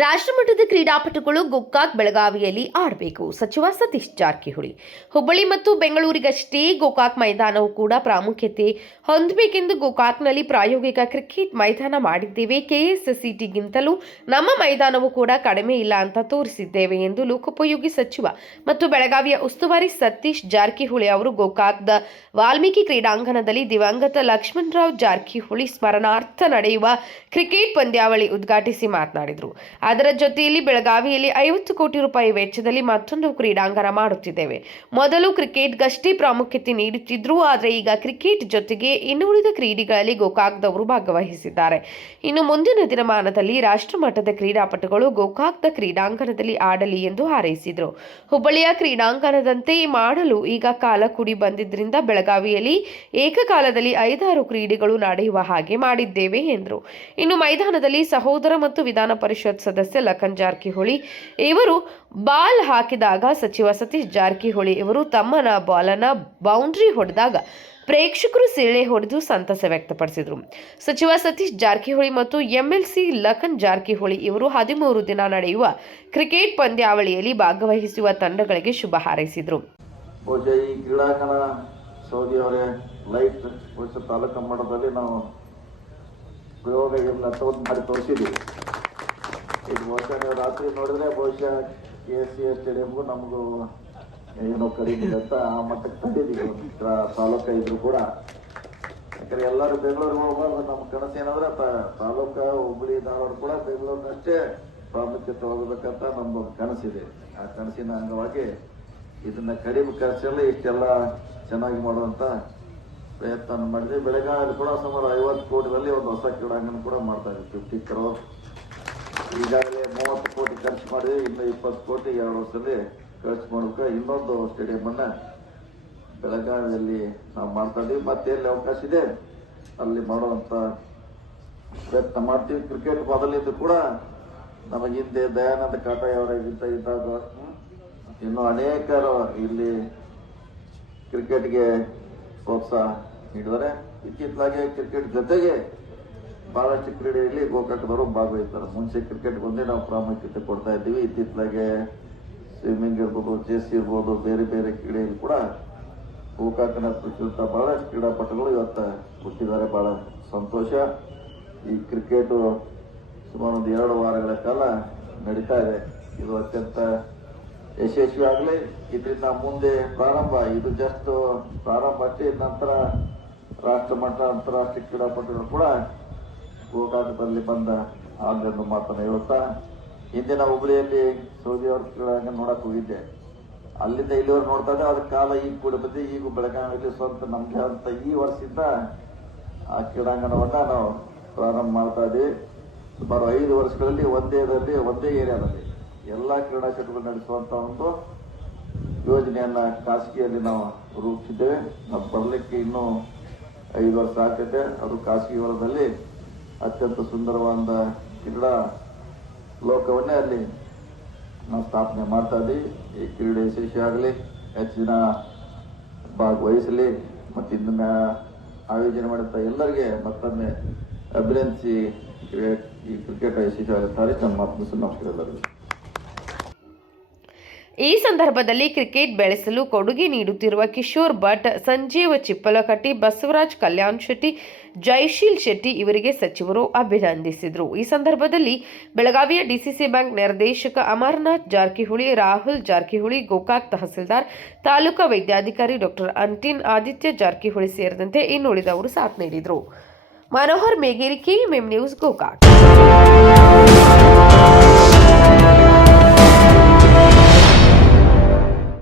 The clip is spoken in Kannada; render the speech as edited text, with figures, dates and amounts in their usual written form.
ರಾಷ್ಟ್ರಮಟ್ಟದ ಕ್ರೀಡಾಪಟುಗಳು ಗೋಕಾಕ್ ಬೆಳಗಾವಿಯಲ್ಲಿ ಆಡಬೇಕು. ಸಚಿವ ಸತೀಶ್ ಜಾರಕಿಹೊಳಿ. ಹುಬ್ಬಳ್ಳಿ ಮತ್ತು ಬೆಂಗಳೂರಿಗಷ್ಟೇ ಗೋಕಾಕ್ ಮೈದಾನವು ಕೂಡ ಪ್ರಾಮುಖ್ಯತೆ ಹೊಂದಬೇಕೆಂದು ಗೋಕಾಕ್ನಲ್ಲಿ ಪ್ರಾಯೋಗಿಕ ಕ್ರಿಕೆಟ್ ಮೈದಾನ ಮಾಡಿದ್ದೇವೆ. ಕೆಎಸ್ಸಿಟಿಗಿಂತಲೂ ನಮ್ಮ ಮೈದಾನವು ಕೂಡ ಕಡಿಮೆ ಇಲ್ಲ ಅಂತ ತೋರಿಸಿದ್ದೇವೆ ಎಂದು ಲೋಕೋಪಯೋಗಿ ಸಚಿವ ಮತ್ತು ಬೆಳಗಾವಿಯ ಉಸ್ತುವಾರಿ ಸತೀಶ್ ಜಾರಕಿಹೊಳಿ ಅವರು ಗೋಕಾಕ್ದ ವಾಲ್ಮೀಕಿ ಕ್ರೀಡಾಂಗಣದಲ್ಲಿ ದಿವಂಗತ ಲಕ್ಷ್ಮಣರಾವ್ ಜಾರಕಿಹೊಳಿ ಸ್ಮರಣಾರ್ಥ ನಡೆಯುವ ಕ್ರಿಕೆಟ್ ಪಂದ್ಯಾವಳಿ ಉದ್ಘಾಟಿಸಿ ಮಾತನಾಡಿದರು. ಅದರ ಜೊತೆಯಲ್ಲಿ ಬೆಳಗಾವಿಯಲ್ಲಿ 50 ಕೋಟಿ ರೂಪಾಯಿ ವೆಚ್ಚದಲ್ಲಿ ಮತ್ತೊಂದು ಕ್ರೀಡಾಂಗಣ ಮಾಡುತ್ತಿದ್ದೇವೆ. ಮೊದಲು ಕ್ರಿಕೆಟ್ಗಷ್ಟೇ ಪ್ರಾಮುಖ್ಯತೆ ನೀಡುತ್ತಿದ್ರು, ಆದರೆ ಈಗ ಕ್ರಿಕೆಟ್ ಜೊತೆಗೆ ಇನ್ನುಳಿದ ಕ್ರೀಡೆಗಳಲ್ಲಿ ಗೋಕಾಕ್ದವರು ಭಾಗವಹಿಸಿದ್ದಾರೆ. ಇನ್ನು ಮುಂದಿನ ದಿನಮಾನದಲ್ಲಿ ರಾಷ್ಟ್ರಮಟ್ಟದ ಕ್ರೀಡಾಪಟುಗಳು ಗೋಕಾಕ್ದ ಕ್ರೀಡಾಂಗಣದಲ್ಲಿ ಆಡಲಿ ಎಂದು ಹಾರೈಸಿದರು. ಹುಬ್ಬಳ್ಳಿಯ ಕ್ರೀಡಾಂಗಣದಂತೆ ಮಾಡಲು ಈಗ ಕಾಲ ಕೂಡಿ ಬಂದಿದ್ದರಿಂದ ಬೆಳಗಾವಿಯಲ್ಲಿ ಏಕಕಾಲದಲ್ಲಿ 5-6 ಕ್ರೀಡೆಗಳು ನಡೆಯುವ ಹಾಗೆ ಮಾಡಿದ್ದೇವೆ ಎಂದರು. ಇನ್ನು ಮೈದಾನದಲ್ಲಿ ಸಹೋದರ ಮತ್ತು ವಿಧಾನ ಪರಿಷತ್ ಸದಸ್ಯ ಲಖನ್ ಜಾರಕಿಹೊಳಿ ಇವರು ಬಾಲ್ ಹಾಕಿದಾಗ ಸಚಿವ ಸತೀಶ್ ಜಾರಕಿಹೊಳಿ ಇವರು ತಮ್ಮನ ಬಾಲನ್ನ ಬೌಂಡ್ರಿ ಹೊಡೆದಾಗ ಪ್ರೇಕ್ಷಕರು ಸಿಳ್ಳೆ ಹೊಡೆದು ಸಂತಸ ವ್ಯಕ್ತಪಡಿಸಿದರು. ಸಚಿವ ಸತೀಶ್ ಜಾರಕಿಹೊಳಿ ಮತ್ತು ಎಂಎಲ್ಸಿ ಲಖನ್ ಜಾರಕಿಹೊಳಿ ಇವರು 13 ದಿನ ನಡೆಯುವ ಕ್ರಿಕೆಟ್ ಪಂದ್ಯಾವಳಿಯಲ್ಲಿ ಭಾಗವಹಿಸುವ ತಂಡಗಳಿಗೆ ಶುಭ ಹಾರೈಸಿದರು. ಇದು ಬಹುಶಃ ನೀವು ರಾತ್ರಿ ನೋಡಿದ್ರೆ ಬಹುಶಃ KSC ಸ್ಟೇಡಿಯಂಗೂ ನಮಗೂ ಏನೋ ಕರೀತಿದೆ ಅಂತ ಆ ಮಟ್ಟಕ್ಕೆ ತಂದಿದ್ದೀವಿ. ತಾಲೂಕ ಇದ್ರು ಕೂಡ ಯಾಕಂದ್ರೆ ಎಲ್ಲರೂ ಬೆಂಗಳೂರಿಗೆ ಹೋಗ್ಬಾರ್ದು. ನಮ್ಮ ಕನಸು ಏನಂದ್ರೆ ತಾಲೂಕ ಹುಬ್ಬಳ್ಳಿ ಧಾರವಾಡ ಕೂಡ ಬೆಂಗಳೂರಿನಷ್ಟೇ ಪ್ರಾಮುಖ್ಯತೆ ಹೋಗಬೇಕಂತ ನಮ್ದು ಕನಸಿದೆ. ಆ ಕನಸಿನ ಅಂಗವಾಗಿ ಇದನ್ನ ಕಡಿಮೆ ಖರ್ಚಲ್ಲಿ ಇಷ್ಟೆಲ್ಲ ಚೆನ್ನಾಗಿ ಮಾಡುವಂತ ಪ್ರಯತ್ನ ಮಾಡಿದ್ವಿ. ಬೆಳಗಾವಿಯಲ್ಲಿ ಕೂಡ ಸುಮಾರು 50 ಕೋಟಿಯಲ್ಲಿ ಒಂದು ಹೊಸ ಕ್ರೀಡಾಂಗಣ ಕೂಡ ಮಾಡ್ತಾ ಇದ್ವಿ. 50 crore ಈಗಾಗಲೇ 30 ಕೋಟಿ ಖರ್ಚು ಮಾಡಿದ್ವಿ. ಇನ್ನು 20 ಕೋಟಿ 2 ವರ್ಷದಲ್ಲಿ ಖರ್ಚು ಮಾಡೋಕೆ ಇನ್ನೊಂದು ಸ್ಟೇಡಿಯಂ ಅನ್ನ ಬೆಳಗಾವಿಯಲ್ಲಿ ನಾವು ಮಾಡ್ತಾ ಇದೀವಿ. ಮತ್ತೆ ಎಲ್ಲಿ ಅವಕಾಶ ಇದೆ ಅಲ್ಲಿ ಮಾಡುವಂತ ಪ್ರಯತ್ನ ಮಾಡ್ತೀವಿ. ಕ್ರಿಕೆಟ್ ಮೊದಲಿದ್ದು ಕೂಡ ನಮಗೆ ಹಿಂದೆ ದಯಾನಂದ ಕಾಟಾಯ್ ಅವರಾಗಿದ್ದ ಇದ್ದಾಗ ಇನ್ನು ಅನೇಕರು ಇಲ್ಲಿ ಕ್ರಿಕೆಟ್ಗೆ ಪ್ರೋತ್ಸಾಹ ನೀಡಿದರೆ ಇತ್ತೀಚಲಾಗಿ ಕ್ರಿಕೆಟ್ ಜೊತೆಗೆ ಬಹಳಷ್ಟು ಕ್ರೀಡೆಯಲ್ಲಿ ಗೋಕಾಕದವರು ಭಾಗವಹಿಸ್ತಾರೆ. ಮುಂಚೆ ಕ್ರಿಕೆಟ್ಗೆ ಒಂದೇ ನಾವು ಪ್ರಾಮುಖ್ಯತೆ ಕೊಡ್ತಾ ಇದ್ದೀವಿ. ಇತ್ತೀಚಲಾಗೆ ಸ್ವಿಮ್ಮಿಂಗ್ ಇರ್ಬೋದು, ಚೆಸ್ ಇರ್ಬೋದು, ಬೇರೆ ಬೇರೆ ಕ್ರೀಡೆಯಲ್ಲಿ ಕೂಡ ಗೋಕಾಕನ ಪ್ರಚಲಿತ ಬಹಳಷ್ಟು ಕ್ರೀಡಾಪಟುಗಳು ಇವತ್ತು ಹುಟ್ಟಿದ್ದಾರೆ. ಬಹಳ ಸಂತೋಷ. ಈ ಕ್ರಿಕೆಟು ಸುಮಾರು 2 ವಾರಗಳ ಕಾಲ ನಡೀತಾ ಇದೆ. ಇದು ಅತ್ಯಂತ ಯಶಸ್ವಿ ಆಗಲಿ. ಇದರಿಂದ ಮುಂದೆ ಪ್ರಾರಂಭ, ಇದು ಜಸ್ಟ್ ಪ್ರಾರಂಭ ಅಷ್ಟೇ. ನಂತರ ರಾಷ್ಟ್ರಮಟ್ಟ ಅಂತಾರಾಷ್ಟ್ರೀಯ ಕ್ರೀಡಾಪಟುಗಳು ಕೂಡ ಗೋಕಾಕದಲ್ಲಿ ಬಂದ ಆಂಧ್ರನ್ನು ಮಾತನ್ನು ಹೇಳುತ್ತಾ, ಹಿಂದಿನ ಹುಬ್ಬಳ್ಳಿಯಲ್ಲಿ ಸೌದಿ ಅವ್ರ ಕ್ರೀಡಾಂಗಣ ನೋಡಕ್ ಹೋಗಿದ್ದೆ. ಅಲ್ಲಿಂದ ಇಲ್ಲಿವರೆಗೆ ನೋಡ್ತಾ ಇದ್ದೆ. ಅದ್ರ ಕಾಲ ಈಗ ಕೂಡ ಬಂದು ಈಗ ಬೆಳಗಾವಿಯಲ್ಲಿ ಸ್ವಂತ ನಮ್ಗೆ ಅಂತ ಈ ವರ್ಷದಿಂದ ಆ ಕ್ರೀಡಾಂಗಣವನ್ನ ನಾವು ಪ್ರಾರಂಭ ಮಾಡ್ತಾ ಇದ್ದೀವಿ. ಸುಮಾರು 5 ವರ್ಷಗಳಲ್ಲಿ ಒಂದೇ ಏರಿಯಾದಲ್ಲಿ ಎಲ್ಲಾ ಕ್ರೀಡಾ ಚಟುವಟಿಕೆ ನಡೆಸುವಂತ ಒಂದು ಯೋಜನೆಯನ್ನ ಖಾಸಗಿಯಲ್ಲಿ ನಾವು ರೂಪಿಸಿದ್ದೇವೆ. ನಾವು ಬರಲಿಕ್ಕೆ ಇನ್ನೂ 5 ವರ್ಷ ಆಗ್ತೈತೆ. ಅದು ಖಾಸಗಿ ವಲಯದಲ್ಲಿ ಅತ್ಯಂತ ಸುಂದರವಾದ ಕ್ರೀಡಾ ಲೋಕವನ್ನೇ ಅಲ್ಲಿ ನಾವು ಸ್ಥಾಪನೆ ಮಾಡ್ತಾ ಇದ್ದೀವಿ. ಈ ಕ್ರೀಡೆ ಯಶಸ್ವಿ ಆಗಲಿ, ಹೆಚ್ಚು ಜನ ಭಾಗವಹಿಸಲಿ ಮತ್ತು ಇದನ್ನ ಆಯೋಜನೆ ಮಾಡುತ್ತಾ ಎಲ್ಲರಿಗೆ ಮತ್ತೊಮ್ಮೆ ಅಭಿನಂದಿಸಿ ಈ ಕ್ರಿಕೆಟ್ ಯಶಸ್ವಿ ಆಗುತ್ತಾರೆ. ನಮ್ಮ ಮಾತು ನಮಸ್ಕಾರ ಎಲ್ಲರಿಗೂ. ಈ ಸಂದರ್ಭದಲ್ಲಿ ಕ್ರಿಕೆಟ್ ಬೆಳೆಸಲು ಕೊಡುಗೆ ನೀಡುತ್ತಿರುವ ಕಿಶೋರ್ ಭಟ್, ಸಂಜೀವ್ ಚಿಪ್ಪಲಕಟ್ಟಿ, ಬಸವರಾಜ್ ಕಲ್ಯಾಣ್ ಶೆಟ್ಟಿ, ಜಯಶೀಲ್ ಶೆಟ್ಟಿ ಇವರಿಗೆ ಸಚಿವರು ಅಭಿನಂದಿಸಿದರು. ಈ ಸಂದರ್ಭದಲ್ಲಿ ಬೆಳಗಾವಿಯ ಡಿಸಿಸಿ ಬ್ಯಾಂಕ್ ನಿರ್ದೇಶಕ ಅಮರನಾಥ್ ಜಾರಕಿಹೊಳಿ, ರಾಹುಲ್ ಜಾರಕಿಹೊಳಿ, ಗೋಕಾಕ್ ತಹಸೀಲ್ದಾರ್, ತಾಲೂಕಾ ವೈದ್ಯಾಧಿಕಾರಿ ಡಾಕ್ಟರ್ ಅಂಟಿನ್ ಆದಿತ್ಯ ಜಾರಕಿಹೊಳಿ ಸೇರಿದಂತೆ ಇನ್ನುಳಿದವರು ಸಾಥ್ ನೀಡಿದರು. Manohar Megeri, KMM news, Gokak.